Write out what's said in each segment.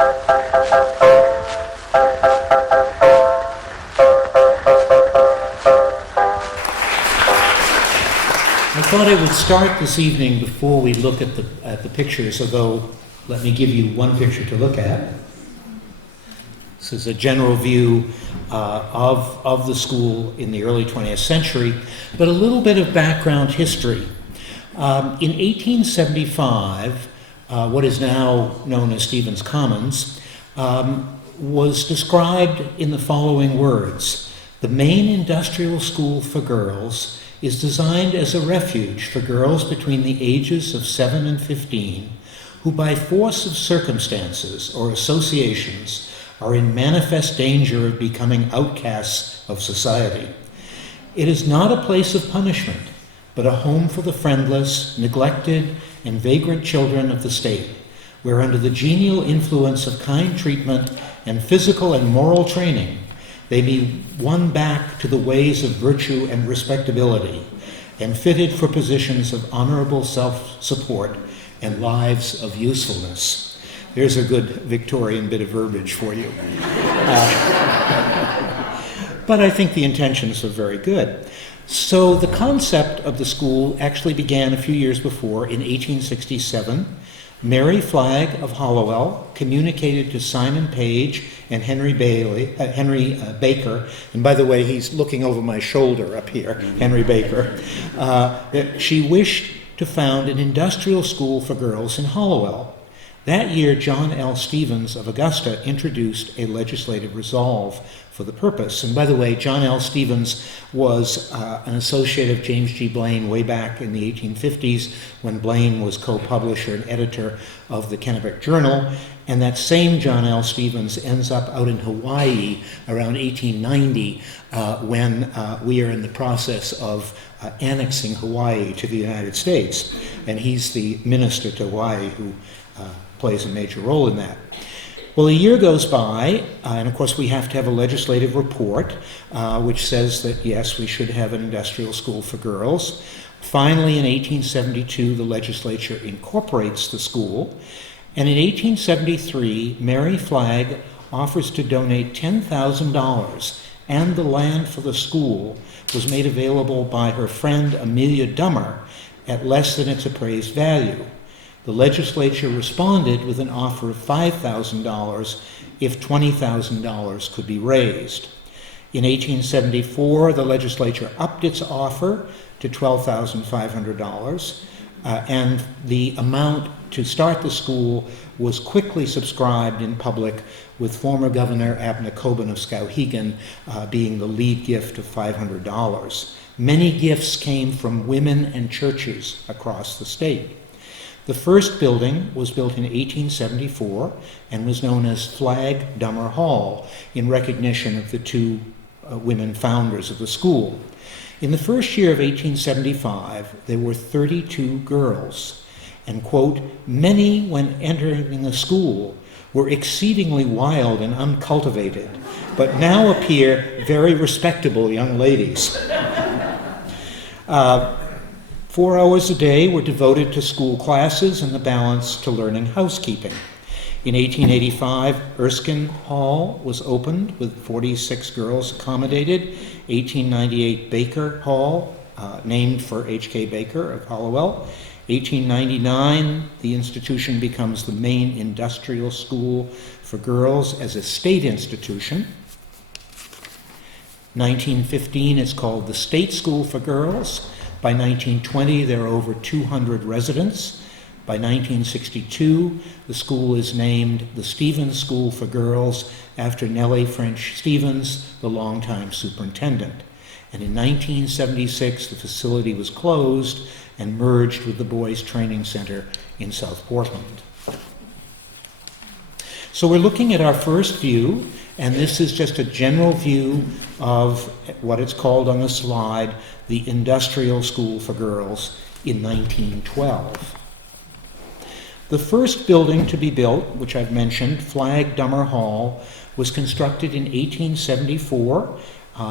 I thought I would start this evening before we look at the pictures, although let me give you one picture to look at. This is a general view of the school in the early 20th century, but a little bit of background history. In 1875, what is now known as Stevens Commons was described in the following words: "The Maine Industrial School for Girls is designed as a refuge for girls between the ages of 7 and 15 who by force of circumstances or associations are in manifest danger of becoming outcasts of society. It is not a place of punishment, but a home for the friendless, neglected, and vagrant children of the state, where under the genial influence of kind treatment and physical and moral training, they be won back to the ways of virtue and respectability, and fitted for positions of honorable self-support and lives of usefulness." There's a good Victorian bit of verbiage for you. But I think the intentions are very good. So the concept of the school actually began a few years before, in 1867. Mary Flagg of Hollowell communicated to Simon Page and Henry Baker, and by the way, he's looking over my shoulder up here, Henry Baker, that she wished to found an industrial school for girls in Hollowell. That year, John L. Stevens of Augusta introduced a legislative resolve for the purpose. And by the way, John L. Stevens was an associate of James G. Blaine way back in the 1850s when Blaine was co-publisher and editor of the Kennebec Journal. And that same John L. Stevens ends up out in Hawaii around 1890 when we are in the process of annexing Hawaii to the United States. And he's the minister to Hawaii who plays a major role in that. Well, a year goes by, and of course we have to have a legislative report which says that yes, we should have an industrial school for girls. Finally, in 1872, the legislature incorporates the school, and in 1873, Mary Flagg offers to donate $10,000, and the land for the school was made available by her friend Amelia Dummer at less than its appraised value. The legislature responded with an offer of $5,000 if $20,000 could be raised. In 1874, the legislature upped its offer to $12,500, and the amount to start the school was quickly subscribed in public, with former Governor Abner Coben of Skowhegan being the lead gift of $500. Many gifts came from women and churches across the state. The first building was built in 1874 and was known as Flagg Dummer Hall in recognition of the two women founders of the school. In the first year of 1875, there were 32 girls, and, quote, "Many when entering the school were exceedingly wild and uncultivated, but now appear very respectable young ladies." 4 hours a day were devoted to school classes and the balance to learning housekeeping. In 1885, Erskine Hall was opened with 46 girls accommodated. 1898, Baker Hall, named for H.K. Baker of Hollowell. 1899, the institution becomes the Maine Industrial School for Girls as a state institution. 1915, it's called the State School for Girls. By 1920, there are over 200 residents. By 1962, the school is named the Stevens School for Girls after Nellie French Stevens, the longtime superintendent. And in 1976, the facility was closed and merged with the Boys Training Center in South Portland. So we're looking at our first view, and this is just a general view of what it's called on the slide, the Industrial School for Girls in 1912. The first building to be built, which I've mentioned, Flagg Dummer Hall, was constructed in 1874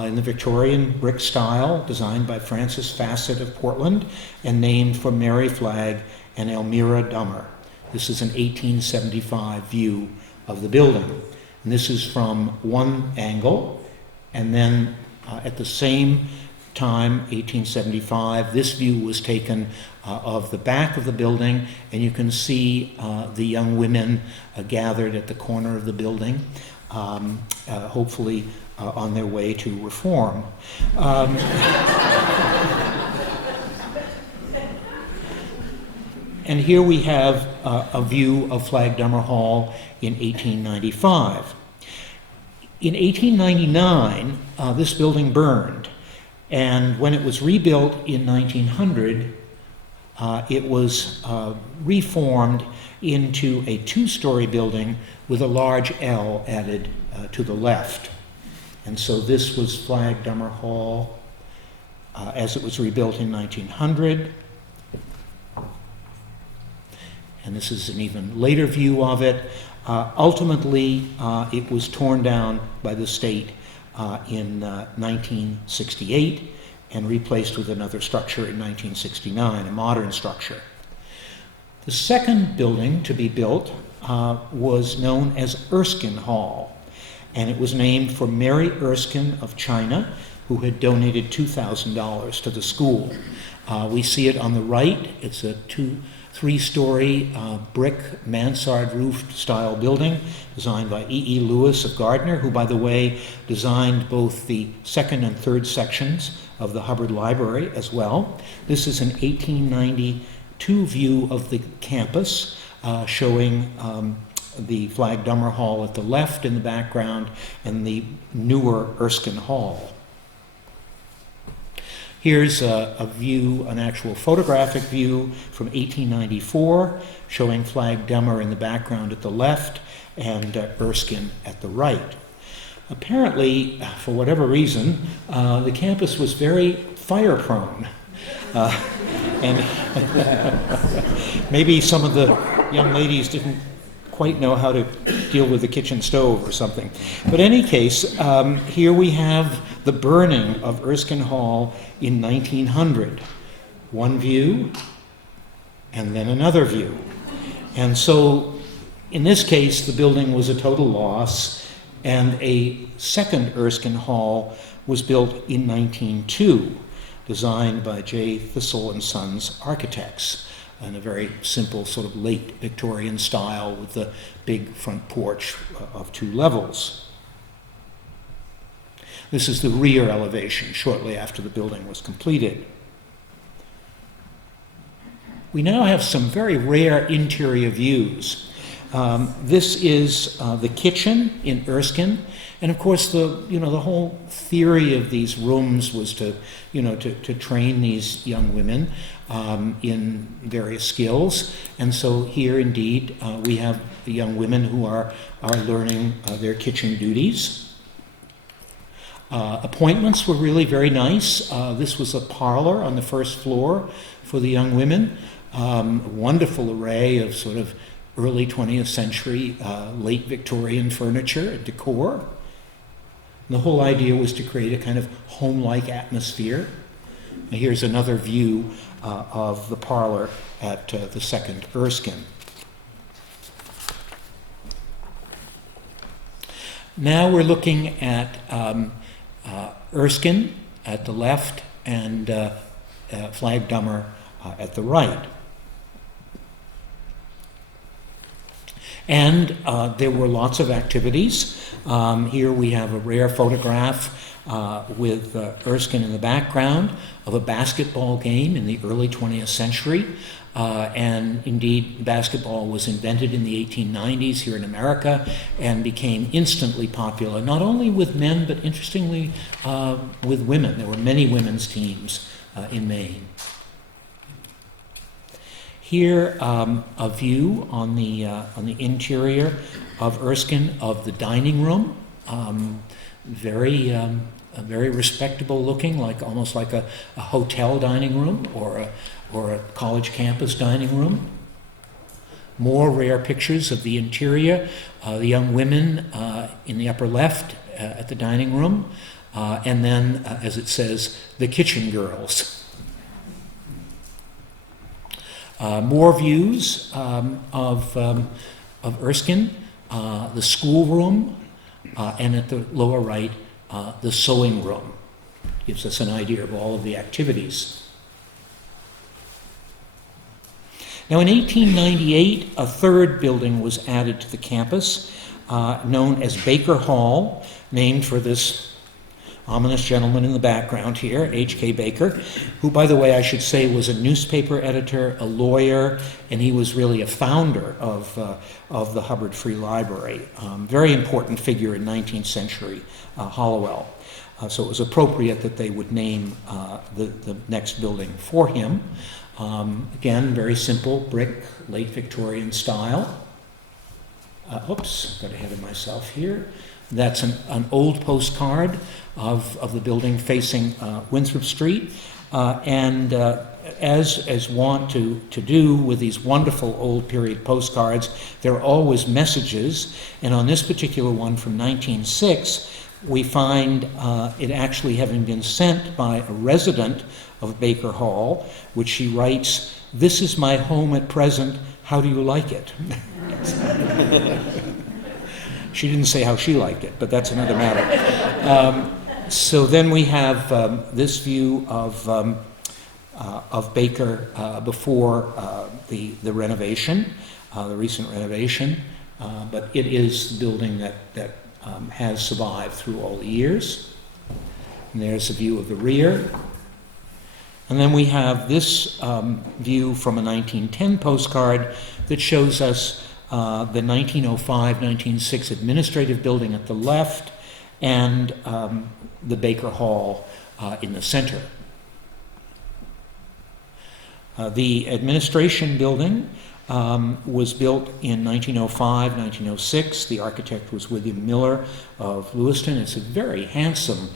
in the Victorian brick style, designed by Francis Fassett of Portland, and named for Mary Flagg and Elmira Dummer. This is an 1875 view of the building. And this is from one angle, and then at the same time, 1875, this view was taken of the back of the building, and you can see the young women gathered at the corner of the building, hopefully on their way to reform. And here we have a view of Flagg Dummer Hall in 1895. In 1899, this building burned, and when it was rebuilt in 1900, it was reformed into a two-story building with a large L added to the left. And so this was Flagg Dummer Hall as it was rebuilt in 1900. And this is an even later view of it. Ultimately, it was torn down by the state in 1968 and replaced with another structure in 1969, a modern structure. The second building to be built was known as Erskine Hall, and it was named for Mary Erskine of China, who had donated $2,000 to the school. We see it on the right. It's a three-story brick mansard roofed style building designed by E.E. Lewis of Gardner, who, by the way, designed both the second and third sections of the Hubbard Library as well. This is an 1892 view of the campus, showing the Flagg Dummer Hall at the left in the background and the newer Erskine Hall. Here's a view, an actual photographic view from 1894, showing Flagg Dummer in the background at the left and Erskine at the right. Apparently, for whatever reason, the campus was very fire-prone. And maybe some of the young ladies didn't quite know how to deal with the kitchen stove or something. But in any case, here we have the burning of Erskine Hall in 1900. One view, and then another view. And so, in this case, the building was a total loss, and a second Erskine Hall was built in 1902, designed by J. Thistle and Sons architects, in a very simple sort of late Victorian style with the big front porch of 2 levels. This is the rear elevation shortly after the building was completed. We now have some very rare interior views. This is the kitchen in Erskine, and of course the whole theory of these rooms was to train these young women in various skills, and so here indeed we have the young women who are learning their kitchen duties. Appointments were really very nice. This was a parlor on the first floor for the young women. A wonderful array of sort of early 20th century, late Victorian furniture and decor. And the whole idea was to create a kind of home-like atmosphere. And here's another view of the parlor at the second Erskine. Now we're looking at Erskine at the left and Flagg Dummer at the right. And there were lots of activities. Here we have a rare photograph with Erskine in the background of a basketball game in the early 20th century. And indeed, basketball was invented in the 1890s here in America and became instantly popular, not only with men, but interestingly with women. There were many women's teams in Maine. Here, a view on the interior of Erskine of the dining room, very respectable looking, almost like a hotel dining room or a college campus dining room. More rare pictures of the interior, the young women in the upper left at the dining room, and then, as it says, the kitchen girls. More views of Erskine. the schoolroom, and at the lower right, the sewing room. Gives us an idea of all of the activities. Now in 1898, a third building was added to the campus, known as Baker Hall, named for this ominous gentleman in the background here, H.K. Baker, who, by the way, I should say was a newspaper editor, a lawyer, and he was really a founder of the Hubbard Free Library. Very important figure in 19th century Hallowell. So it was appropriate that they would name the next building for him. Again, very simple, brick, late Victorian style. Oops, got ahead of myself here. That's an old postcard of the building facing Winthrop Street. And as wont to do with these wonderful old period postcards, there are always messages. And on this particular one from 1906, we find it actually having been sent by a resident of Baker Hall, which she writes, "This is my home at present, how do you like it?" She didn't say how she liked it, but that's another matter. So then we have this view of Baker before the renovation, the recent renovation, but it is the building that has survived through all the years. And there's a view of the rear. And then we have this view from a 1910 postcard that shows us the 1905-1906 administrative building at the left and the Baker Hall in the center. The administration building was built in 1905-1906. The architect was William Miller of Lewiston. It's a very handsome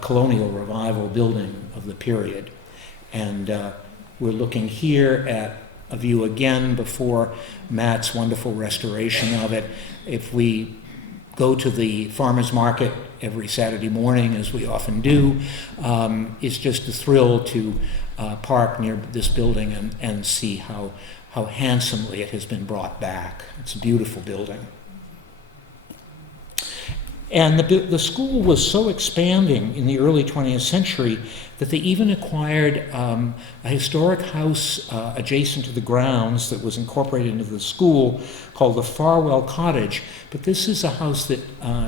colonial revival building of the period. And we're looking here at a view again before Matt's wonderful restoration of it. If we go to the farmer's market every Saturday morning, as we often do, it's just a thrill to park near this building and see how handsomely it has been brought back. It's a beautiful building. And the school was so expanding in the early 20th century that they even acquired a historic house adjacent to the grounds that was incorporated into the school called the Farwell Cottage. But this is a house that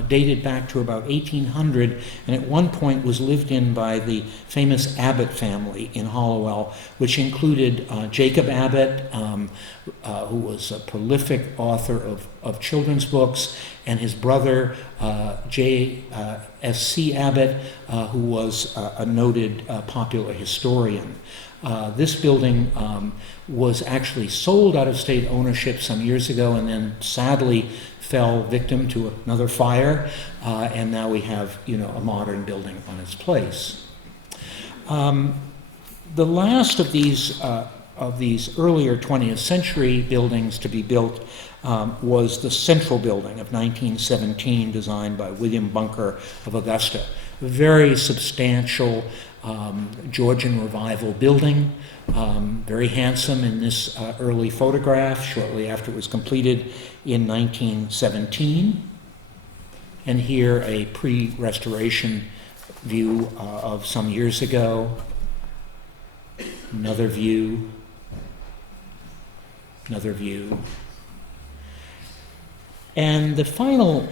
dated back to about 1800 and at one point was lived in by the famous Abbott family in Hallowell, which included Jacob Abbott, who was a prolific author of children's books, and his brother J.S.C. Abbott, who was a noted popular historian. This building was actually sold out of state ownership some years ago and then sadly fell victim to another fire, and now we have, a modern building on its place. The last of these earlier 20th century buildings to be built was the Central Building of 1917, designed by William Bunker of Augusta. A very substantial Georgian Revival building, very handsome in this early photograph shortly after it was completed in 1917. And here a pre-restoration view of some years ago. Another view. Another view. And the final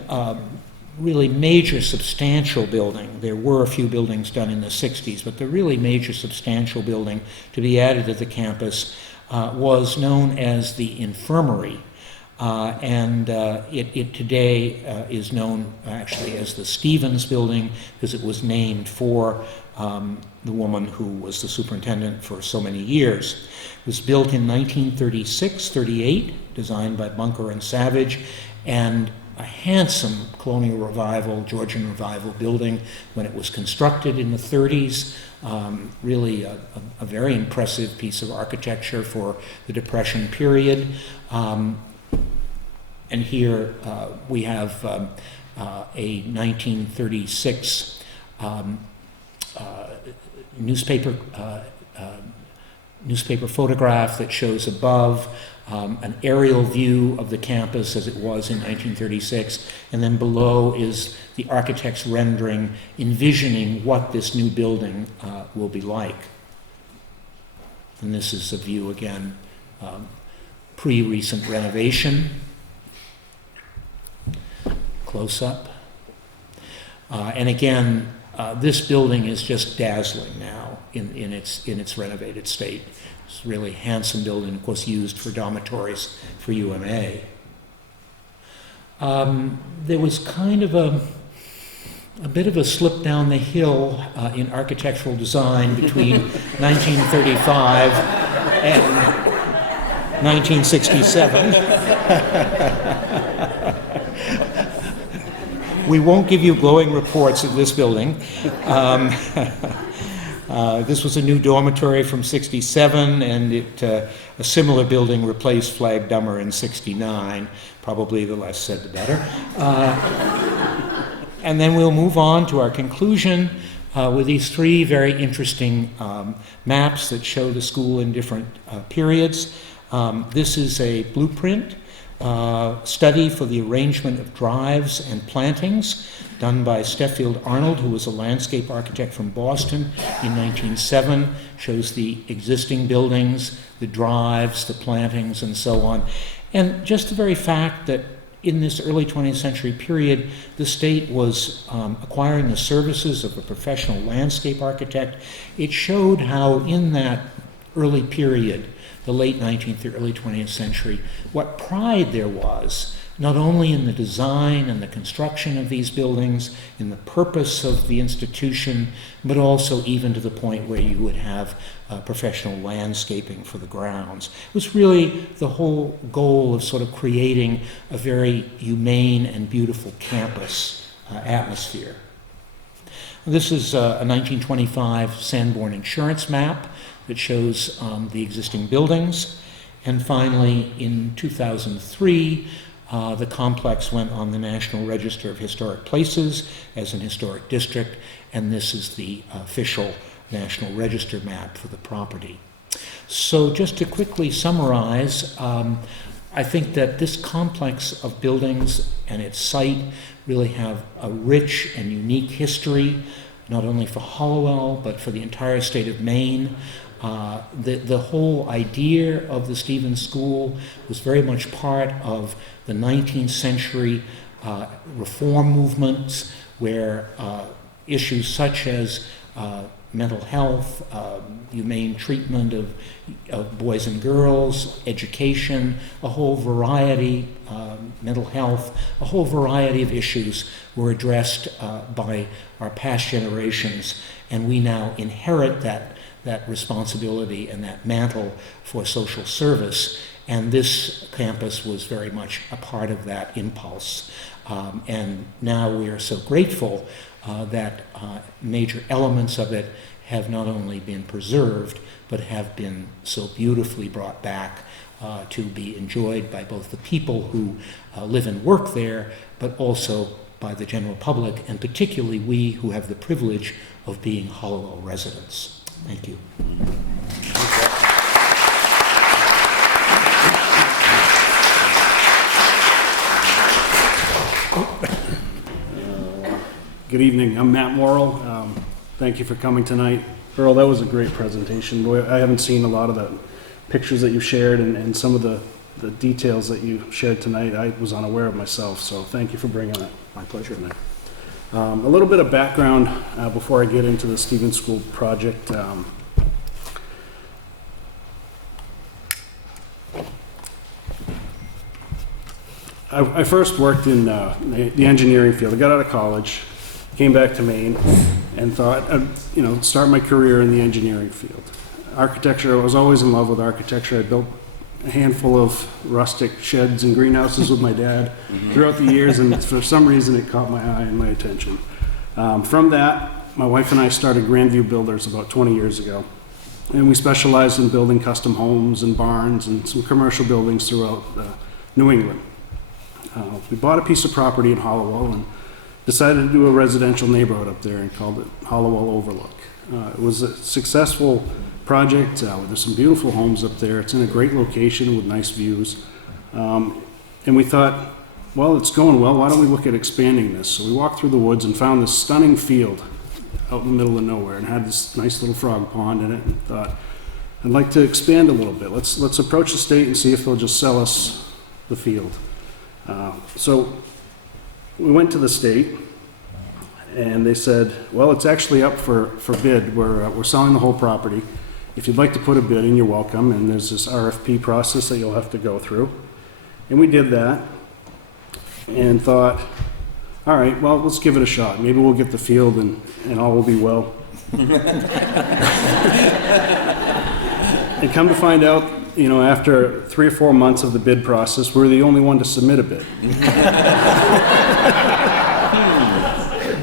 really major substantial building, there were a few buildings done in the 60s, but the really major substantial building to be added to the campus was known as the infirmary. And it today is known actually as the Stevens Building because it was named for the woman who was the superintendent for so many years. It was built in 1936-38, designed by Bunker and Savage, and a handsome colonial revival, Georgian revival building when it was constructed in the 30s. Really a very impressive piece of architecture for the Depression period. And here we have a 1936 newspaper photograph that shows above an aerial view of the campus as it was in 1936, and then below is the architect's rendering envisioning what this new building will be like. And this is a view again, pre-recent renovation, close up. And again, this building is just dazzling now in its renovated state. It's a really handsome building, of course, used for dormitories for UMA. There was kind of a bit of a slip down the hill in architectural design between 1935 and 1967. We won't give you glowing reports of this building. This was a new dormitory from '67, and a similar building replaced Flagg Dummer in '69. Probably the less said, the better. And then we'll move on to our conclusion with these three very interesting maps that show the school in different periods. This is a blueprint study for the arrangement of drives and plantings done by Steffield Arnold, who was a landscape architect from Boston in 1907, shows the existing buildings, the drives, the plantings, and so on. And just the very fact that in this early 20th century period, the state was acquiring the services of a professional landscape architect, it showed how in that early period, the late 19th or early 20th century, what pride there was, not only in the design and the construction of these buildings, in the purpose of the institution, but also even to the point where you would have professional landscaping for the grounds. It was really the whole goal of sort of creating a very humane and beautiful campus atmosphere. This is a 1925 Sanborn insurance map that shows the existing buildings. And finally, in 2003, the complex went on the National Register of Historic Places as an historic district, and this is the official National Register map for the property. So just to quickly summarize, I think that this complex of buildings and its site really have a rich and unique history, not only for Hallowell, but for the entire state of Maine. The whole idea of the Stevens School was very much part of the 19th century reform movements, where issues such as mental health, humane treatment of boys and girls, education, a whole variety, mental health, a whole variety of issues were addressed by our past generations, and we now inherit that responsibility and that mantle for social service. And this campus was very much a part of that impulse. And now we are so grateful that major elements of it have not only been preserved, but have been so beautifully brought back to be enjoyed by both the people who live and work there, but also by the general public, and particularly we who have the privilege of being Hallowell residents. Thank you. Good evening. I'm Matt Morrill. Thank you for coming tonight. Earle, that was a great presentation. Boy, I haven't seen a lot of the pictures that you shared and some of the details that you shared tonight. I was unaware of myself, so thank you for bringing that. My pleasure. A little bit of background before I get into the Stevens School project. I first worked in the engineering field. I got out of college, came back to Maine, and thought I'd start my career in the engineering field. Architecture, I was always in love with architecture. I built a handful of rustic sheds and greenhouses with my dad throughout the years, and for some reason it caught my eye and my attention. From that, my wife and I started Grandview Builders about 20 years ago, and we specialized in building custom homes and barns and some commercial buildings throughout New England. We bought a piece of property in Hallowell and decided to do a residential neighborhood up there and called it Hallowell Overlook. It was a successful project. There's some beautiful homes up there. It's in a great location with nice views. And we thought, well, it's going well. Why don't we look at expanding this? So we walked through the woods and found this stunning field out in the middle of nowhere and had this nice little frog pond in it, and thought, I'd like to expand a little bit. Let's approach the state and see if they'll just sell us the field. So we went to the state, and they said, well, it's actually up for bid. We're selling the whole property. If you'd like to put a bid in, you're welcome, and there's this RFP process that you'll have to go through. And we did that, and thought, all right, well, let's give it a shot. Maybe we'll get the field and all will be well. And come to find out, you know, after 3 or 4 months of the bid process, we're the only one to submit a bid.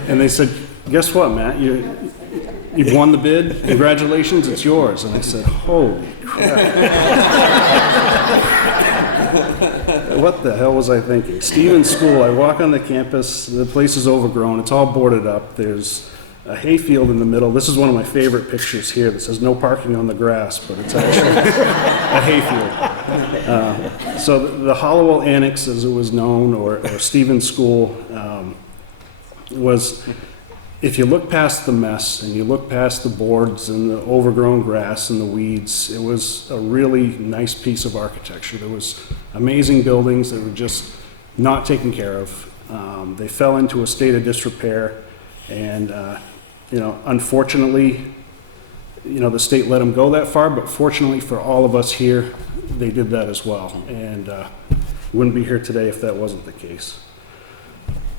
And they said, guess what, Matt? You've won the bid. Congratulations, it's yours. And I said, holy crap. What the hell was I thinking? Stevens School, I walk on the campus, the place is overgrown, it's all boarded up, there's a hayfield in the middle. This is one of my favorite pictures here that says no parking on the grass, but it's actually a hayfield. So the Hollowell Annex, as it was known, or Stevens School, was, if you look past the mess and you look past the boards and the overgrown grass and the weeds, it was a really nice piece of architecture. There was amazing buildings that were just not taken care of. They fell into a state of disrepair, and you know, unfortunately, you know, the state let them go that far, but fortunately for all of us here, they did that as well, and wouldn't be here today if that wasn't the case.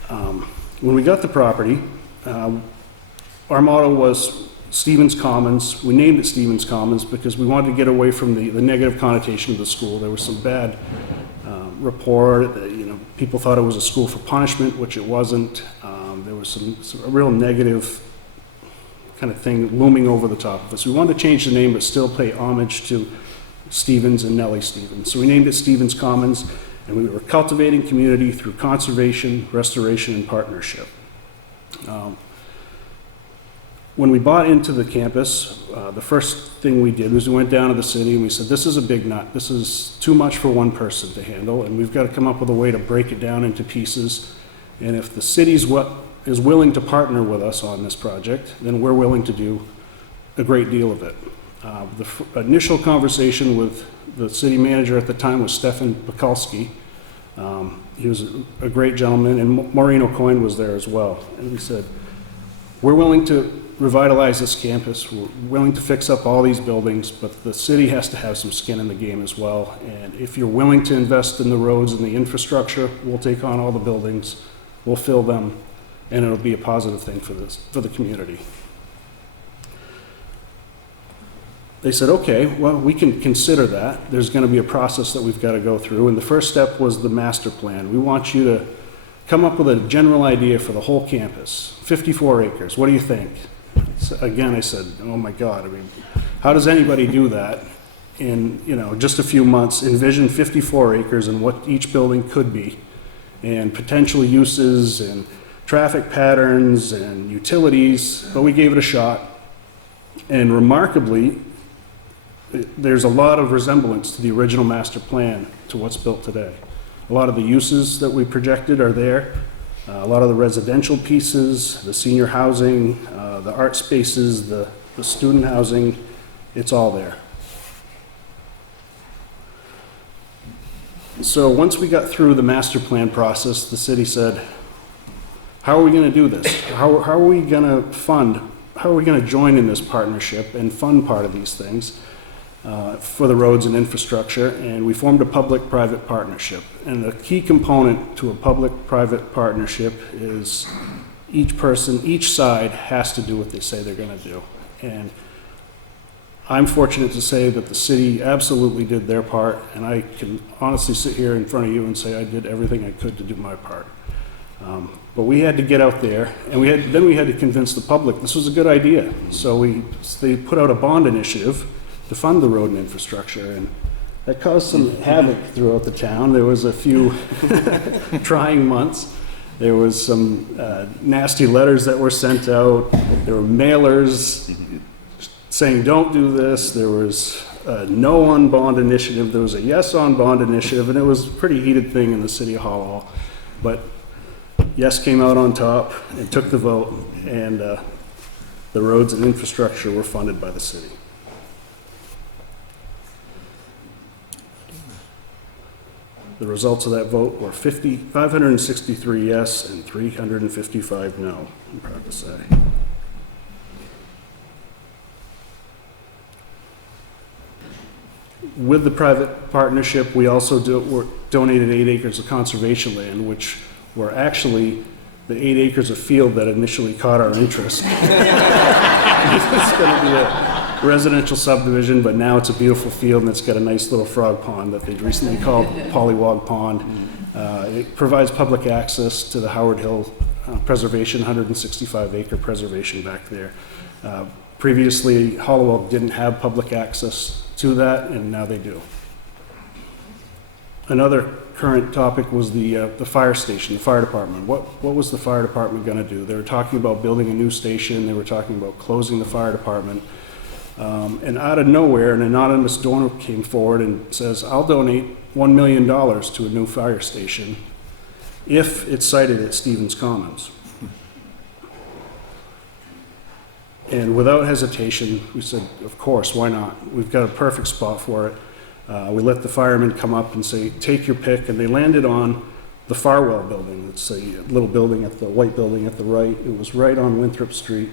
When we got the property, our motto was Stevens Commons. We named it Stevens Commons because we wanted to get away from the negative connotation of the school. There was some bad rapport. You know, people thought it was a school for punishment, which it wasn't. There was some real negative kind of thing looming over the top of us. We wanted to change the name but still pay homage to Stevens and Nellie Stevens. So we named it Stevens Commons, and we were cultivating community through conservation, restoration, and partnership. When we bought into the campus, the first thing we did was we went down to the city and we said, this is a big nut. This is too much for one person to handle, and we've got to come up with a way to break it down into pieces. And if the city's is willing to partner with us on this project, then we're willing to do a great deal of it. The initial conversation with the city manager at the time was Stefan Pekulski. He was a great gentleman, and Maureen O'Coin was there as well. And we said, we're willing to revitalize this campus, we're willing to fix up all these buildings, but the city has to have some skin in the game as well. And if you're willing to invest in the roads and the infrastructure, we'll take on all the buildings, we'll fill them, and it'll be a positive thing for the community. They said, okay, well, we can consider that. There's going to be a process that we've got to go through, and the first step was the master plan. We want you to come up with a general idea for the whole campus, 54 acres. What do you think? So again, I said, oh my God, I mean, how does anybody do that in, you know, just a few months, envision 54 acres and what each building could be, and potential uses and traffic patterns and utilities? But we gave it a shot, and remarkably, there's a lot of resemblance to the original master plan to what's built today. A lot of the uses that we projected are there. A lot of the residential pieces, the senior housing, the art spaces, the student housing, it's all there. So once we got through the master plan process, the city said, how are we going to do this? How are we going to fund? How are we going to join in this partnership and fund part of these things for the roads and infrastructure? And we formed a public-private partnership. And the key component to a public-private partnership is each side has to do what they say they're going to do. And I'm fortunate to say that the city absolutely did their part, and I can honestly sit here in front of you and say I did everything I could to do my part. But we had to get out there, and then we had to convince the public this was a good idea. So they put out a bond initiative to fund the road and infrastructure, and that caused some havoc throughout the town. There was a few trying months. There was some nasty letters that were sent out. There were mailers saying don't do this. There was a no on bond initiative. There was a yes on bond initiative, and it was a pretty heated thing in the city of Hollowell. But yes came out on top and took the vote, and the roads and infrastructure were funded by the city. The results of that vote were 563 yes and 355 no, I'm proud to say. With the private partnership, we also donated 8 acres of conservation land, which were actually the 8 acres of field that initially caught our interest. It's going to be a residential subdivision, but now it's a beautiful field and it's got a nice little frog pond that they'd recently called Pollywog Pond. It provides public access to the Howard Hill Preservation, 165 acre preservation back there. Previously, Hollowell didn't have public access to that, and now they do. Another current topic was the fire station, the fire department. What was the fire department going to do? They were talking about building a new station. They were talking about closing the fire department. And out of nowhere, an anonymous donor came forward and says, I'll donate $1 million to a new fire station if it's sited at Stevens Commons. And without hesitation, we said, of course, why not? We've got a perfect spot for it. We let the firemen come up and say, take your pick, and they landed on the Farwell building. It's a little building, at the white building at the right. It was right on Winthrop Street.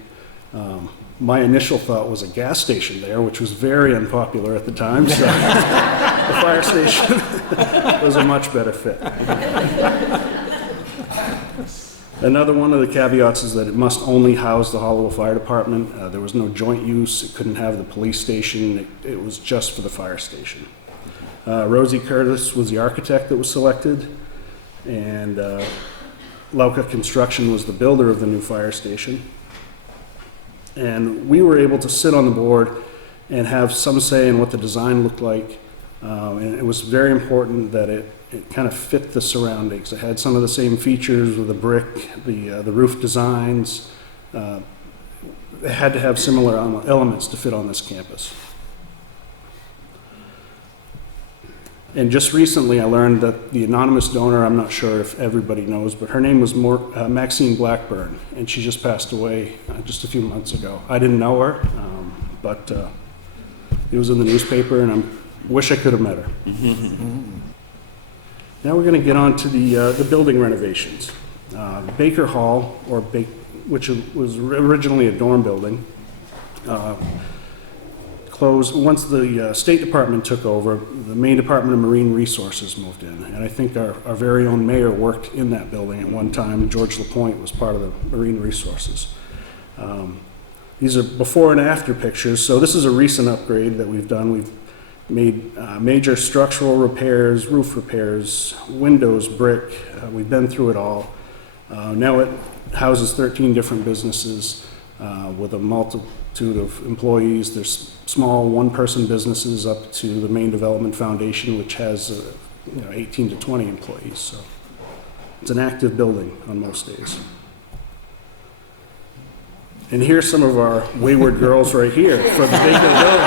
My initial thought was a gas station there, which was very unpopular at the time, so the fire station was a much better fit. Another one of the caveats is that it must only house the Hollowell Fire Department. There was no joint use. It couldn't have the police station. It was just for the fire station. Rosie Curtis was the architect that was selected, and Lauka Construction was the builder of the new fire station. And we were able to sit on the board and have some say in what the design looked like. And it was very important that it kind of fit the surroundings. It had some of the same features with the brick, the roof designs. It had to have similar elements to fit on this campus. And just recently I learned that the anonymous donor, I'm not sure if everybody knows, but her name was Maxine Blackburn, and she just passed away just a few months ago. I didn't know her, but it was in the newspaper, and I wish I could have met her. Now we're going to get on to the building renovations. Baker Hall, which was originally a dorm building, closed. Once the State Department took over, the Maine Department of Marine Resources moved in, and I think our very own mayor worked in that building at one time. George LaPointe was part of the Marine Resources. These are before and after pictures, so this is a recent upgrade that we've done. We've made major structural repairs, roof repairs, windows, brick. We've been through it all. Now it houses 13 different businesses with a multitude of employees. There's small one-person businesses up to the Maine Development Foundation, which has 18 to 20 employees. So it's an active building on most days. And here's some of our Wayward Girls right here for the Baker building.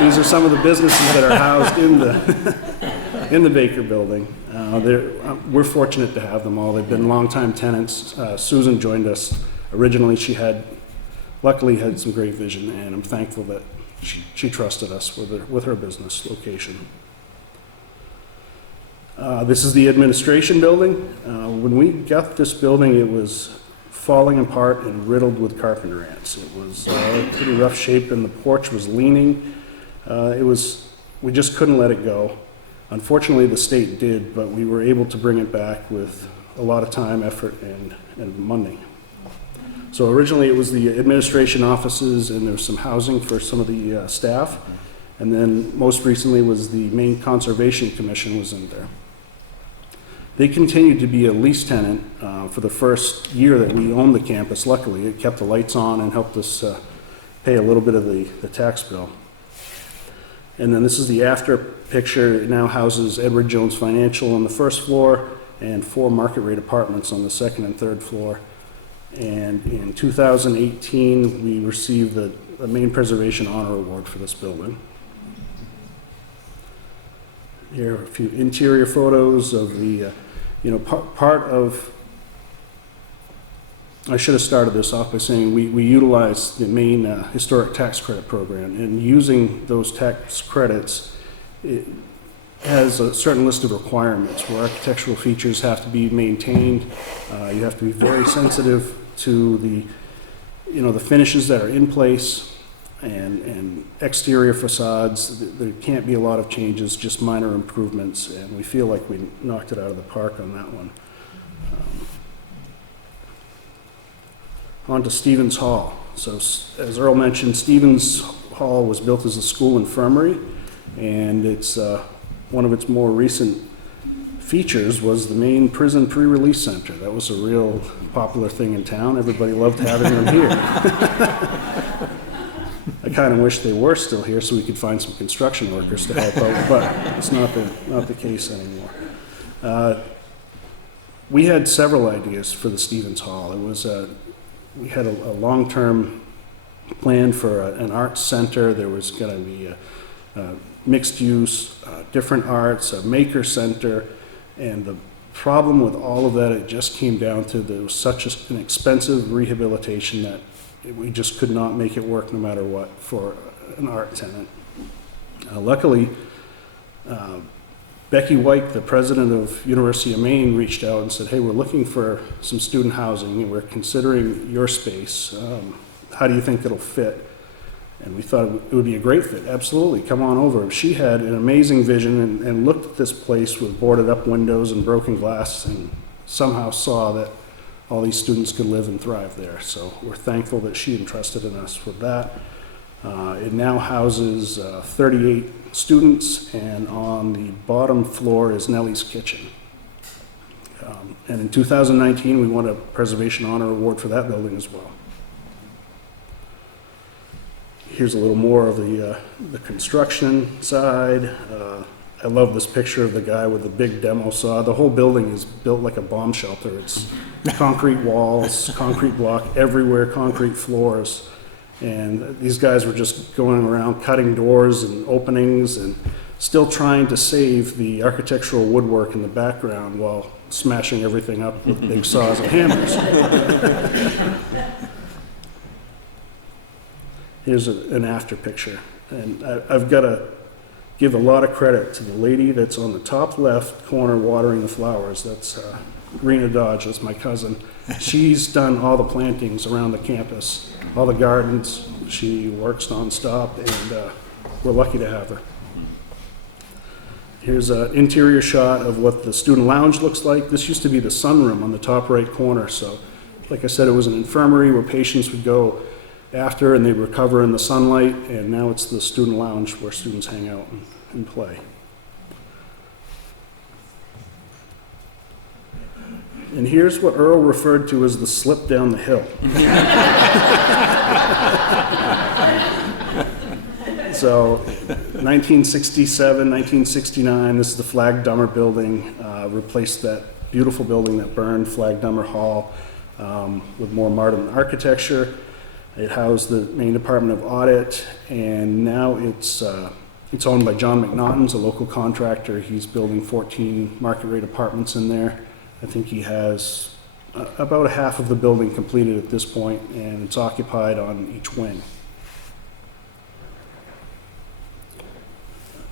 These are some of the businesses that are housed in the Baker building. We're fortunate to have them all. They've been longtime tenants. Susan joined us. Originally, luckily had some great vision, and I'm thankful that she trusted us with her business location. This is the administration building. When we got this building, it was falling apart and riddled with carpenter ants. It was pretty rough shape, and the porch was leaning. We just couldn't let it go. Unfortunately, the state did, but we were able to bring it back with a lot of time, effort, and money. So originally it was the administration offices, and there was some housing for some of the staff. And then most recently was the Maine Conservation Commission was in there. They continued to be a lease tenant for the first year that we owned the campus. Luckily, it kept the lights on and helped us pay a little bit of the tax bill. And then this is the after picture. It now houses Edward Jones Financial on the first floor and 4 market rate apartments on the second and third floor. And in 2018, we received the Maine Preservation Honor Award for this building. Here are a few interior photos of the, part of, I should have started this off by saying we utilize the Maine Historic Tax Credit Program, and using those tax credits, it has a certain list of requirements where architectural features have to be maintained. You have to be very sensitive to the finishes that are in place, and exterior facades. There can't be a lot of changes, just minor improvements, and we feel like we knocked it out of the park on that one. On to Stevens Hall. So as Earle mentioned, Stevens Hall was built as a school infirmary, and it's one of its more recent features was the Maine Prison Pre-Release Center. That was a real popular thing in town. Everybody loved having them here. I kind of wish they were still here so we could find some construction workers to help out, but it's not the case anymore. We had several ideas for the Stevens Hall. It was we had a long-term plan for an arts center. There was going to be a mixed use, different arts, a maker center, and the problem with all of that, it just came down to there was such an expensive rehabilitation that we just could not make it work no matter what for an art tenant. Luckily, Becky White, the president of University of Maine, reached out and said, hey, we're looking for some student housing, and we're considering your space. How do you think it'll fit? And we thought it would be a great fit. Absolutely, come on over. She had an amazing vision and looked at this place with boarded up windows and broken glass, and somehow saw that all these students could live and thrive there. So we're thankful that she entrusted in us with that. It now houses 38 students, and on the bottom floor is Nellie's Kitchen. And in 2019, we won a Preservation Honor Award for that building as well. Here's a little more of the construction side. I love this picture of the guy with the big demo saw. The whole building is built like a bomb shelter. It's concrete walls, concrete block everywhere, concrete floors. And these guys were just going around cutting doors and openings and still trying to save the architectural woodwork in the background while smashing everything up with big saws and hammers. Here's an after picture. And I've got to give a lot of credit to the lady that's on the top left corner watering the flowers. That's Rena Dodge, that's my cousin. She's done all the plantings around the campus, all the gardens. She works nonstop, and we're lucky to have her. Here's an interior shot of what the student lounge looks like. This used to be the sunroom on the top right corner. So, like I said, it was an infirmary where patients would go after and they recover in the sunlight, and now it's the student lounge where students hang out and play. And here's what Earle referred to as the slip down the hill. So 1967, 1969, this is the Flagg Dummer building, replaced that beautiful building that burned, Flagg Dummer Hall, with more modern architecture. It housed the Maine Department of Audit, and now it's owned by John McNaughton's, a local contractor. He's building 14 market rate apartments in there. I think he has about half of the building completed at this point, and it's occupied on each wing.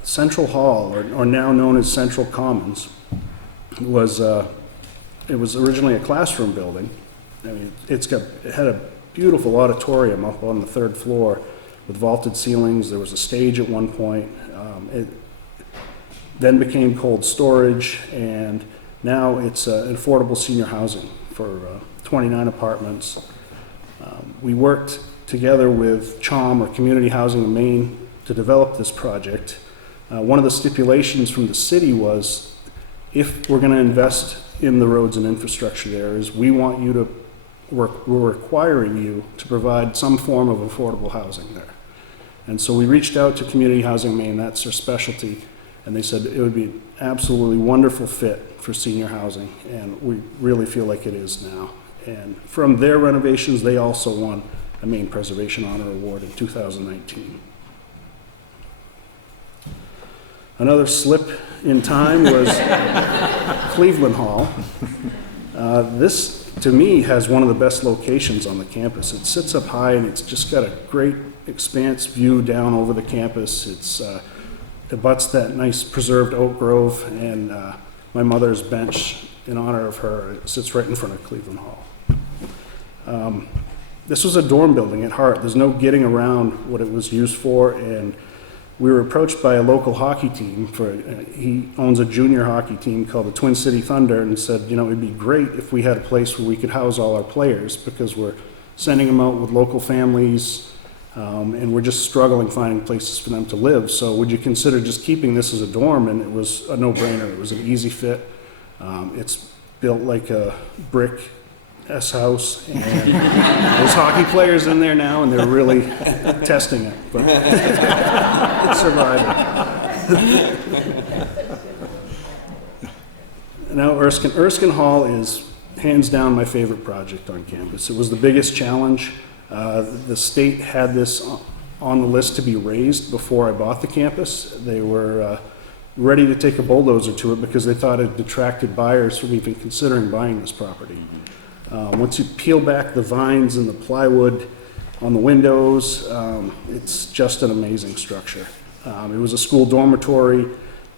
Central Hall, or now known as Central Commons, was it was originally a classroom building. I mean, it had a beautiful auditorium up on the third floor with vaulted ceilings. There was a stage at one point. It then became cold storage, and now it's an affordable senior housing for 29 apartments. We worked together with CHOM, or Community Housing of Maine, to develop this project. One of the stipulations from the city was, if we're going to invest in the roads and infrastructure there, is we want you to we're requiring you to provide some form of affordable housing there. And so we reached out to Community Housing Maine, that's their specialty, and they said it would be an absolutely wonderful fit for senior housing, and we really feel like it is now. And from their renovations, they also won a Maine Preservation Honor Award in 2019. Another slip in time was Cleveland Hall. This, to me, has one of the best locations on the campus. It sits up high and it's just got a great expanse view down over the campus. It abuts that nice preserved oak grove, and my mother's bench, in honor of her, it sits right in front of Cleveland Hall. This was a dorm building at heart. There's no getting around what it was used for, and we were approached by a local hockey team. He owns a junior hockey team called the Twin City Thunder, and said, you know, it'd be great if we had a place where we could house all our players, because we're sending them out with local families, and we're just struggling finding places for them to live. So would you consider just keeping this as a dorm? And it was a no-brainer. It was an easy fit. It's built like a brick S-house, and there's hockey players in there now, and they're really testing it, but it's surviving. Now, Erskine Hall is hands down my favorite project on campus. It was the biggest challenge. The state had this on the list to be raised before I bought the campus. They were ready to take a bulldozer to it because they thought it detracted buyers from even considering buying this property. Once you peel back the vines and the plywood on the windows, it's just an amazing structure. It was a school dormitory.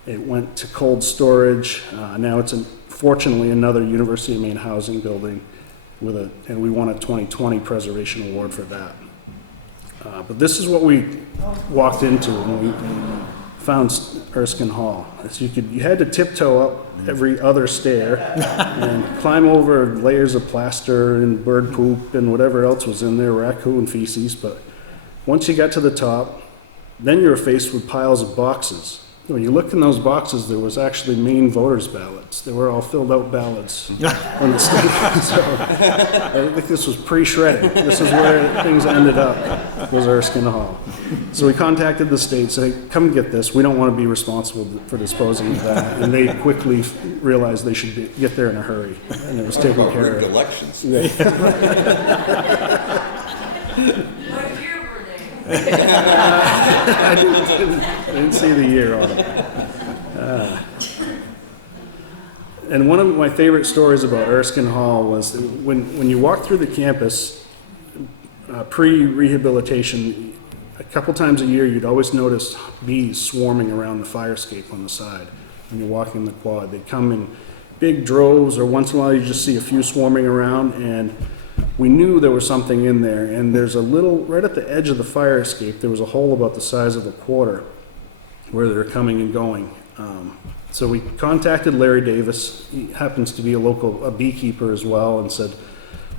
It went to cold storage. Now it's fortunately another University of Maine housing building and we won a 2020 preservation award for that. But this is what we walked into when we found Erskine Hall. So you had to tiptoe up every other stair and climb over layers of plaster and bird poop and whatever else was in there, raccoon feces. But once you got to the top, then you were faced with piles of boxes. When you looked in those boxes, there was actually Maine voters' ballots. They were all filled out ballots on the state. So I think this was pre-shredding. This is where things ended up, was Erskine Hall. So we contacted the state, said, come get this. We don't want to be responsible for disposing of that. And they quickly realized they should get there in a hurry. And it was taken care of. Elections. Yeah. I didn't see the year on it. And one of my favorite stories about Erskine Hall was that when you walk through the campus, pre-rehabilitation, a couple times a year you'd always notice bees swarming around the fire escape on the side when you're walking the quad. They'd come in big droves, or once in a while you just see a few swarming around, and we knew there was something in there. And there's a little, right at the edge of the fire escape, there was a hole about the size of a quarter where they're coming and going. So we contacted Larry Davis. He happens to be a beekeeper as well, and said,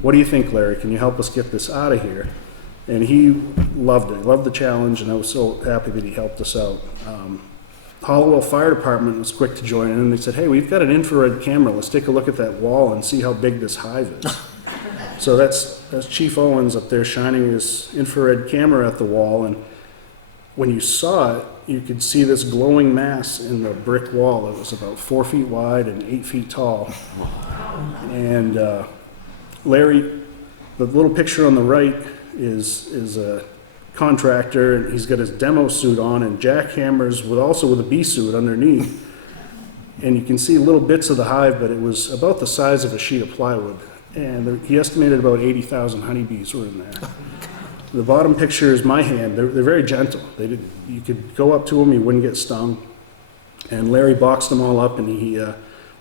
what do you think, Larry? Can you help us get this out of here? And he loved it, loved the challenge, and I was so happy that he helped us out. Hollowell Fire Department was quick to join in, and they said, hey, we've got an infrared camera. Let's take a look at that wall and see how big this hive is. So that's Chief Owens up there shining his infrared camera at the wall, and when you saw it, you could see this glowing mass in the brick wall that was about 4 feet wide and 8 feet tall. And Larry, the little picture on the right is a contractor, and he's got his demo suit on and jackhammers also with a bee suit underneath. And you can see little bits of the hive, but it was about the size of a sheet of plywood. And he estimated about 80,000 honeybees were in there. The bottom picture is my hand. They're very gentle. You could go up to them, you wouldn't get stung. And Larry boxed them all up, and he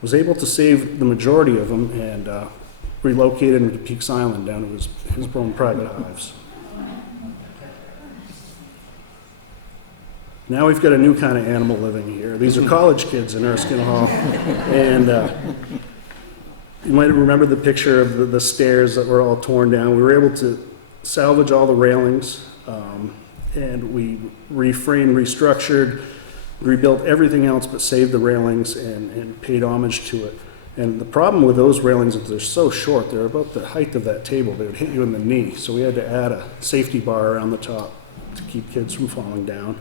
was able to save the majority of them and relocated them to Peaks Island down to his own private hives. Now we've got a new kind of animal living here. These are college kids in Erskine Hall. And you might remember the picture of the stairs that were all torn down. We were able to salvage all the railings, and we reframed, restructured, rebuilt everything else but saved the railings and paid homage to it. And the problem with those railings is they're so short. They're about the height of that table. They would hit you in the knee. So we had to add a safety bar around the top to keep kids from falling down.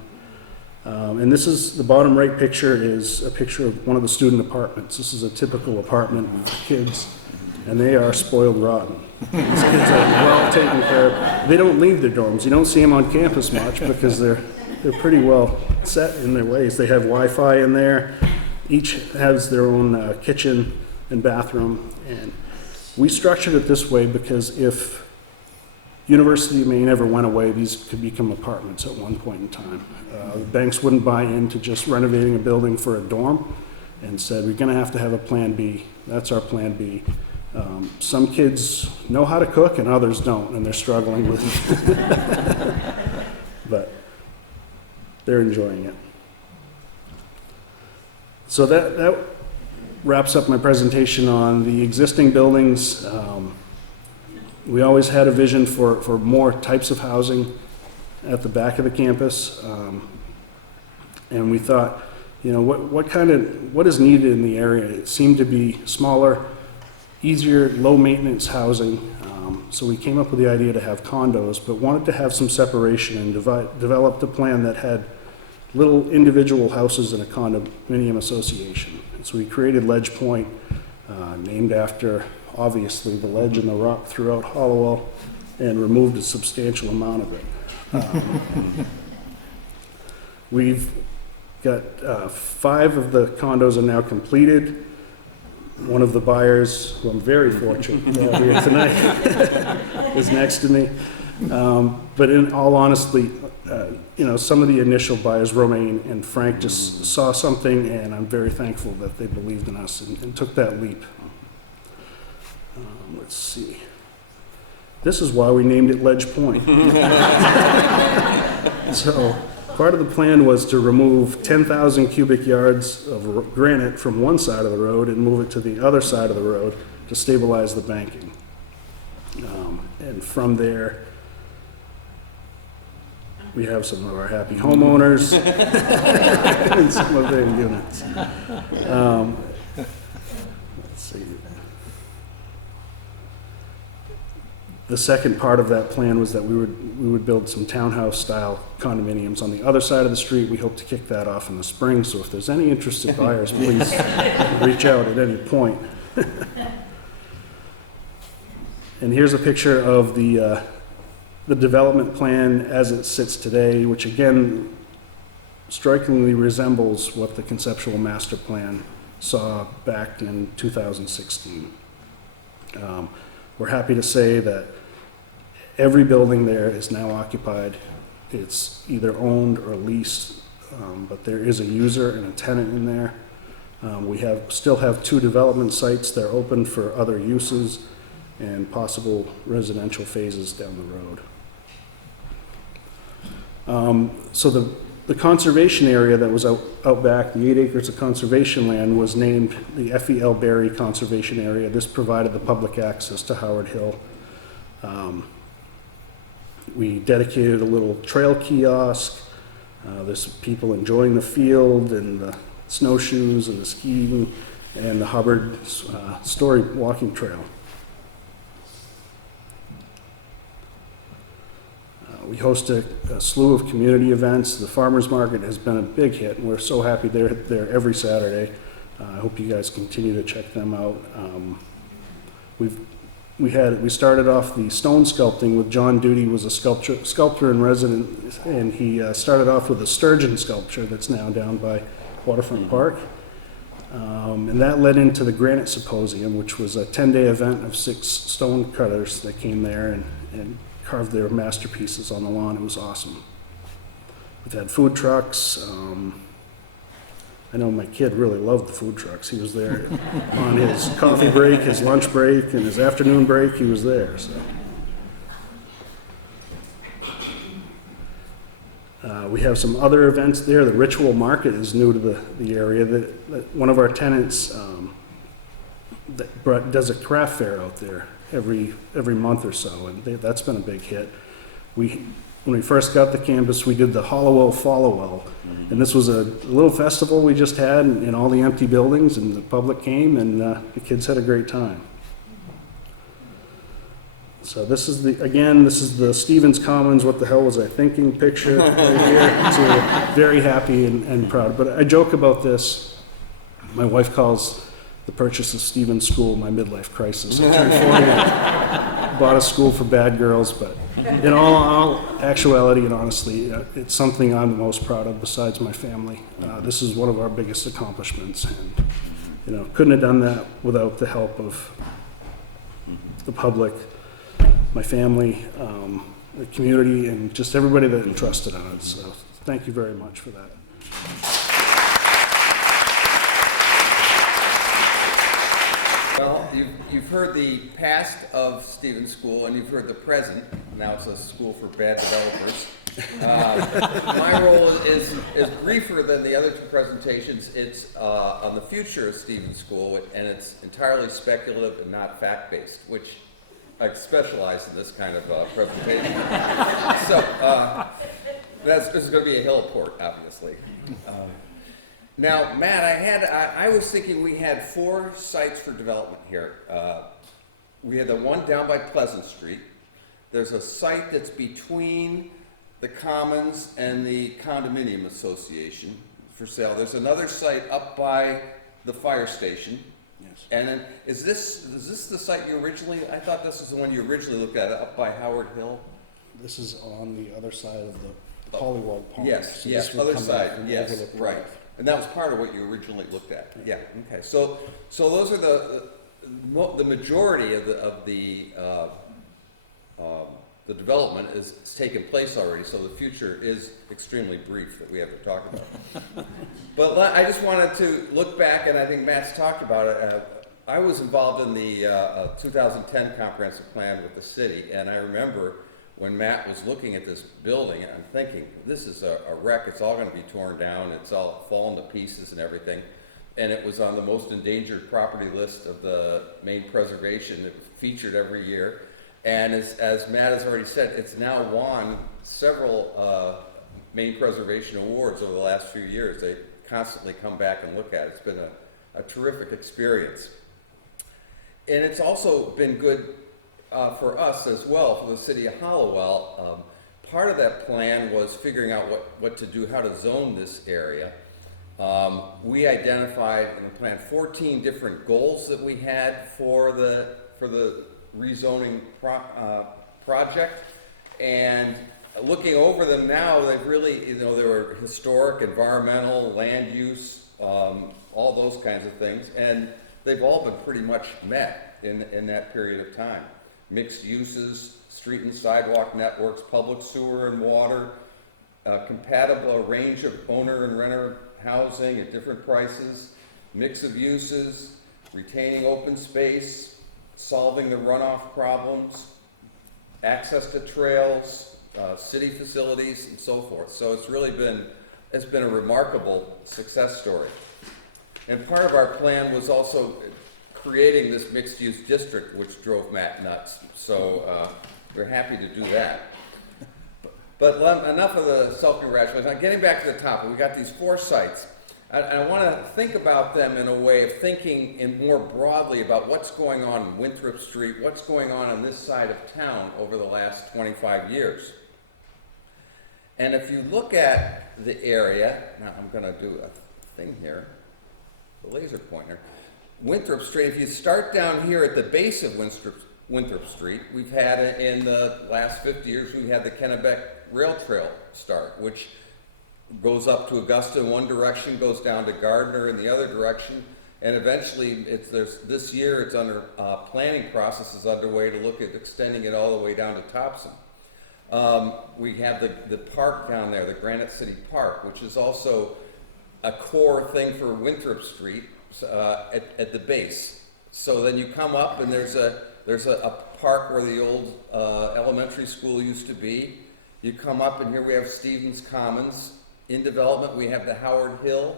And this is, the bottom right picture is a picture of one of the student apartments. This is a typical apartment for kids. and they are spoiled rotten. These kids are well taken care of. They don't leave their dorms. You don't see them on campus much because they're pretty well set in their ways. They have Wi-Fi in there. Each has their own kitchen and bathroom. And we structured it this way because if University of Maine ever went away, these could become apartments at one point in time. Banks wouldn't buy into just renovating a building for a dorm and said, we're going to have a plan B. That's our plan B. Some kids know how to cook and others don't, and they're struggling with it. But they're enjoying it. So that wraps up my presentation on the existing buildings. We always had a vision for more types of housing at the back of the campus. And we thought, you know, what is needed in the area? It seemed to be smaller, easier, low maintenance housing. So we came up with the idea to have condos, but wanted to have some separation and developed a plan that had little individual houses in a condominium association. And so we created Ledge Pointe, named after, obviously, the ledge and the rock throughout Hollowell, and removed a substantial amount of it. We've got 5 of the condos are now completed. One of the buyers, who I'm very fortunate to have here tonight, is next to me. But in all honesty, you know, some of the initial buyers, Romaine and Frank, just saw something, and I'm very thankful that they believed in us and took that leap. Let's see. This is why we named it Ledge Pointe. So part of the plan was to remove 10,000 cubic yards of granite from one side of the road and move it to the other side of the road to stabilize the banking. And from there, we have some of our happy homeowners in some of their units. Let's see. The second part of that plan was that we would build some townhouse-style condominiums on the other side of the street. We hope to kick that off in the spring, so if there's any interested buyers, please reach out at any point. And here's a picture of the development plan as it sits today, which again strikingly resembles what the conceptual master plan saw back in 2016. We're happy to say that every building there is now occupied. It's either owned or leased, but there is a user and a tenant in there. We still have 2 development sites that are open for other uses and possible residential phases down the road. So the conservation area that was out back, the 8 acres of conservation land, was named the FEL Berry Conservation Area. This provided the public access to Howard Hill. We dedicated a little trail kiosk. There's people enjoying the field and the snowshoes and the skiing and the Hubbard Story walking trail. We host a slew of community events. The farmers market has been a big hit, and we're so happy they're there every Saturday. I hope you guys continue to check them out. We started off the stone sculpting with John Duty, was a sculptor in residence, and he started off with a sturgeon sculpture that's now down by Waterfront Park. And that led into the Granite Symposium, which was a 10-day event of 6 stone cutters that came there and carved their masterpieces on the lawn. It was awesome. We've had food trucks. I know my kid really loved the food trucks. He was there on his coffee break, his lunch break, and his afternoon break. He was there. So. We have some other events there. The Ritual Market is new to the area. That one of our tenants does a craft fair out there every month or so, and that's been a big hit. When we first got the campus, we did the Hollowell Followell, and this was a little festival we just had in all the empty buildings, and the public came, and the kids had a great time. So this is the Stevens Commons, what the hell was I thinking picture right here. So we're very happy and proud. But I joke about this. My wife calls the purchase of Stevens School, my midlife crisis. I turned 40, bought a school for bad girls, but in all actuality and honestly, it's something I'm the most proud of besides my family. This is one of our biggest accomplishments, and couldn't have done that without the help of the public, my family, the community, and just everybody that entrusted on it. So thank you very much for that. Well, you've heard the past of Stevens School, and you've heard the present. Now it's a school for bad developers. My role is briefer than the other two presentations. It's on the future of Stevens School, and it's entirely speculative and not fact-based, which I specialize in this kind of presentation. So this is going to be a hill report, obviously. Now, Matt, I was thinking we had 4 sites for development here. We had the one down by Pleasant Street. There's a site that's between the Commons and the Condominium Association for sale. There's another site up by the fire station. Yes. And then, is this the site you originally, I thought this was the one you originally looked at, up by Howard Hill? This is on the other side of the Pollywog Pond. Yes, So yes, this would other come side, out from yes, Overlook right. Drive. And that was part of what you originally looked at. Yeah, okay. So those are the majority of the development is taken place already. So the future is extremely brief that we have to talk about. But I just wanted to look back, and I think Matt's talked about it. I was involved in the 2010 comprehensive plan with the city, and I remember when Matt was looking at this building, I'm thinking, this is a wreck. It's all going to be torn down. It's all fallen to pieces and everything. And it was on the most endangered property list of the Maine preservation. It was featured every year. And as Matt has already said, it's now won several Maine preservation awards over the last few years. They constantly come back and look at it. It's been a terrific experience. And it's also been good for us as well, for the city of Hallowell. Part of that plan was figuring out what to do, how to zone this area. We identified in the plan 14 different goals that we had for the rezoning project, and looking over them now, they've really, they were historic, environmental, land use, all those kinds of things, and they've all been pretty much met in that period of time. Mixed uses, street and sidewalk networks, public sewer and water, compatible, a range of owner and renter housing at different prices, mix of uses, retaining open space, solving the runoff problems, access to trails, city facilities, and so forth. So it's really been a remarkable success story. And part of our plan was also creating this mixed-use district, which drove Matt nuts. So we're happy to do that. But enough of the self-congratulations. Now, getting back to the topic, we got these 4 sites. I want to think about them in a way of thinking more broadly about what's going on in Winthrop Street, what's going on this side of town over the last 25 years. And if you look at the area, now I'm going to do a thing here, the laser pointer. Winthrop Street, if you start down here at the base of Winthrop Street, we've had, in the last 50 years, we've had the Kennebec Rail Trail start, which goes up to Augusta in one direction, goes down to Gardner in the other direction, and eventually, this year it's under planning processes underway to look at extending it all the way down to Thompson. We have the park down there, the Granite City Park, which is also a core thing for Winthrop Street at the base. So then you come up and there's a park where the old elementary school used to be. You come up and here we have Stevens Commons in development. We have the Howard Hill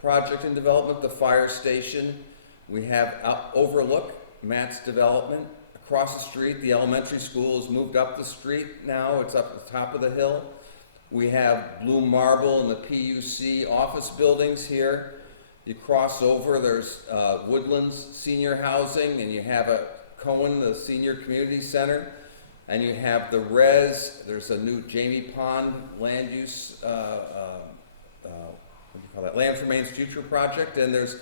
project in development, the fire station. We have Overlook, Matt's development. Across the street, the elementary school has moved up the street now. It's up at the top of the hill. We have Blue Marble and the PUC office buildings here. You cross over, there's Woodlands Senior Housing, and you have Cohen, the Senior Community Center, and you have the Res. There's a new Jamie Pond land use, what do you call that? Land for Maine's Future project, and there's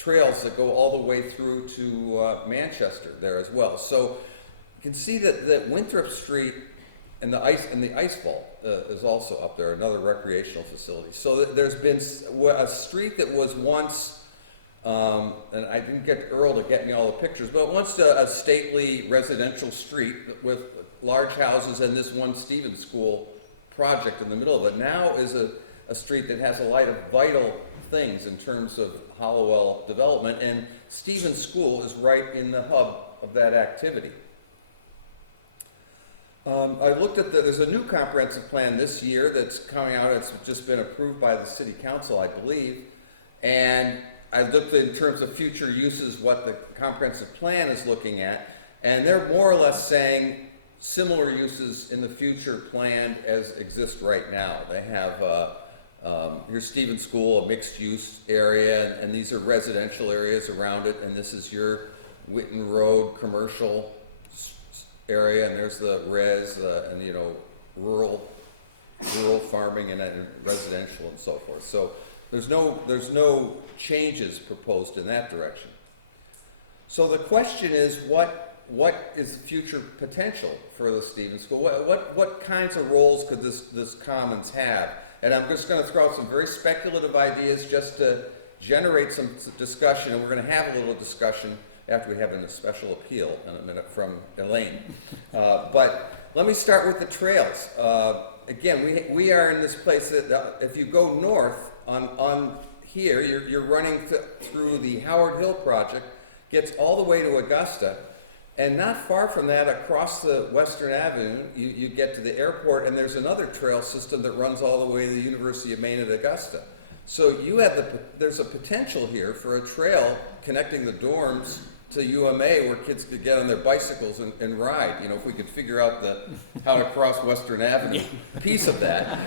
trails that go all the way through to Manchester there as well. So you can see that Winthrop Street and the ice vault is also up there, another recreational facility. So there's been a street that was once, and I didn't get Earle to get me all the pictures, but once a stately residential street with large houses and this one Stevens School project in the middle of it, now is a street that has a lot of vital things in terms of Hollowell development, and Stevens School is right in the hub of that activity. I looked at there's a new comprehensive plan this year that's coming out. It's just been approved by the city council, I believe. And I looked in terms of future uses what the comprehensive plan is looking at. And they're more or less saying similar uses in the future planned as exist right now. They have your Stevens School, a mixed use area, and these are residential areas around it. And this is your Witten Road commercial area, and there's the res and rural farming and residential and so forth. So there's no changes proposed in that direction. So the question is, what is the future potential for the Stevens School? What kinds of roles could this commons have? And I'm just going to throw out some very speculative ideas just to generate some discussion, and we're going to have a little discussion after we have a special appeal in a minute from Elaine. But let me start with the trails. Again, we are in this place that if you go north on here, you're running through the Howard Hill project, gets all the way to Augusta, and not far from that, across the Western Avenue, you get to the airport, and there's another trail system that runs all the way to the University of Maine at Augusta. So there's a potential here for a trail connecting the dorms to UMA where kids could get on their bicycles and ride. If we could figure out how to cross Western Avenue piece of that.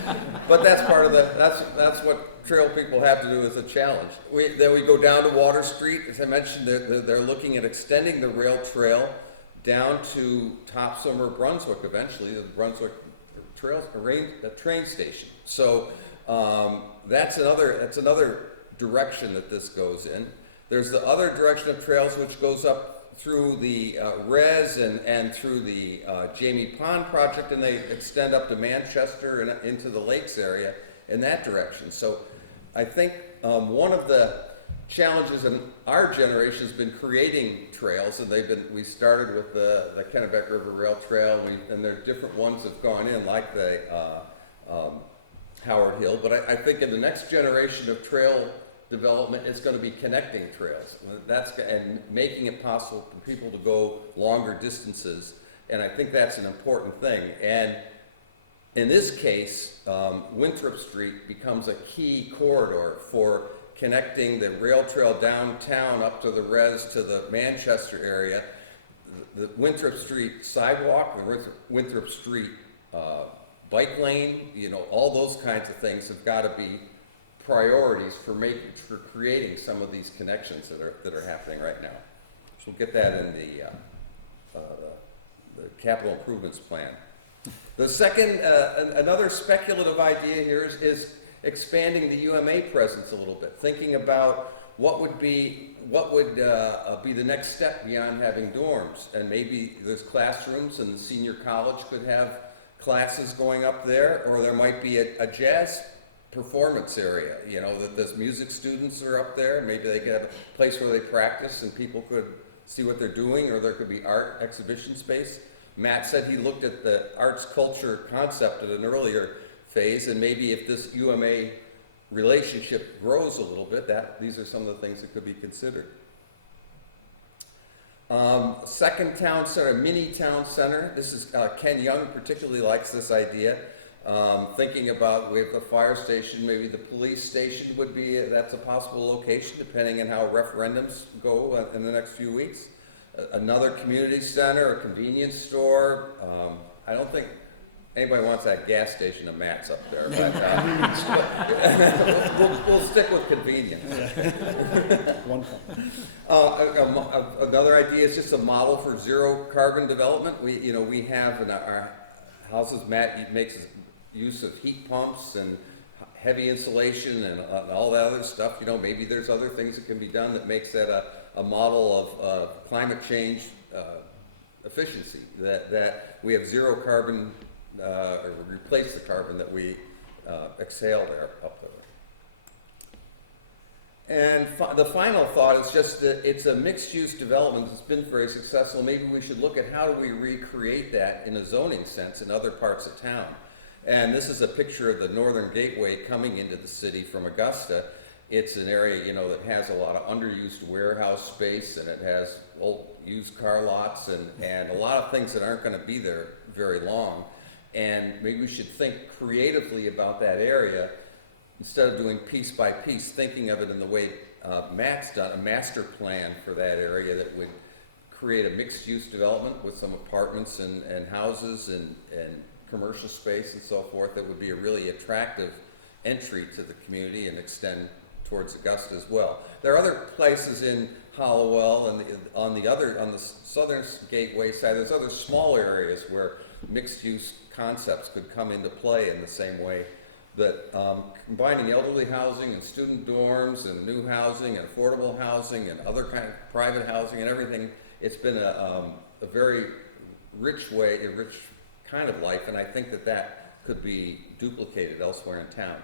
But that's part of that's what trail people have to do as a challenge. Then we go down to Water Street. As I mentioned, they're looking at extending the rail trail down to Topsom or Brunswick eventually, the Brunswick train station. So that's another direction that this goes in. There's the other direction of trails which goes up through the Res and through the Jamie Pond project, and they extend up to Manchester and into the lakes area in that direction. So I think one of the challenges in our generation has been creating trails, and we started with the Kennebec River Rail Trail, and there are different ones that have gone in, like the Howard Hill. But I think in the next generation of trail development, it's going to be connecting trails. And making it possible for people to go longer distances. And I think that's an important thing. And in this case, Winthrop Street becomes a key corridor for connecting the rail trail downtown up to the Res to the Manchester area. The Winthrop Street sidewalk, the Winthrop Street bike lane, all those kinds of things have got to be priorities for creating some of these connections that are happening right now. So we'll get that in the capital improvements plan. The second, another speculative idea here is expanding the UMA presence a little bit, thinking about what would be the next step beyond having dorms, and maybe there's classrooms, and the senior college could have classes going up there, or there might be a jazz performance area, that the music students are up there. Maybe they could have a place where they practice and people could see what they're doing, or there could be art exhibition space. Matt said he looked at the arts culture concept at an earlier phase, and maybe if this UMA relationship grows a little bit, these are some of the things that could be considered. Second town center, mini town center. This is Ken Young particularly likes this idea. Thinking about, we have the fire station, maybe the police station that's a possible location depending on how referendums go in the next few weeks. Another community center, a convenience store. I don't think anybody wants that gas station of Matt's up there, but we'll stick with convenience. One point. Another idea is just a model for zero carbon development. We have in our houses, Matt makes use of heat pumps and heavy insulation and all that other stuff. You know, maybe there's other things that can be done that makes that a model of climate change efficiency, that we have zero carbon, or replace the carbon that we exhale there up there. And the final thought is just that it's a mixed-use development that's been very successful. Maybe we should look at how do we recreate that in a zoning sense in other parts of town. And this is a picture of the Northern Gateway coming into the city from Augusta. It's an area, you know, that has a lot of underused warehouse space, and it has old used car lots and a lot of things that aren't going to be there very long. And maybe we should think creatively about that area instead of doing piece by piece, thinking of it in the way Matt's done, a master plan for that area that would create a mixed-use development with some apartments and houses and commercial space and so forth that would be a really attractive entry to the community and extend towards Augusta as well. There are other places in Hallowell and on the southern gateway side, there's other small areas where mixed-use concepts could come into play in the same way that combining elderly housing and student dorms and new housing and affordable housing and other kind of private housing and everything, it's been a very rich way, a rich kind of life, and I think that could be duplicated elsewhere in town.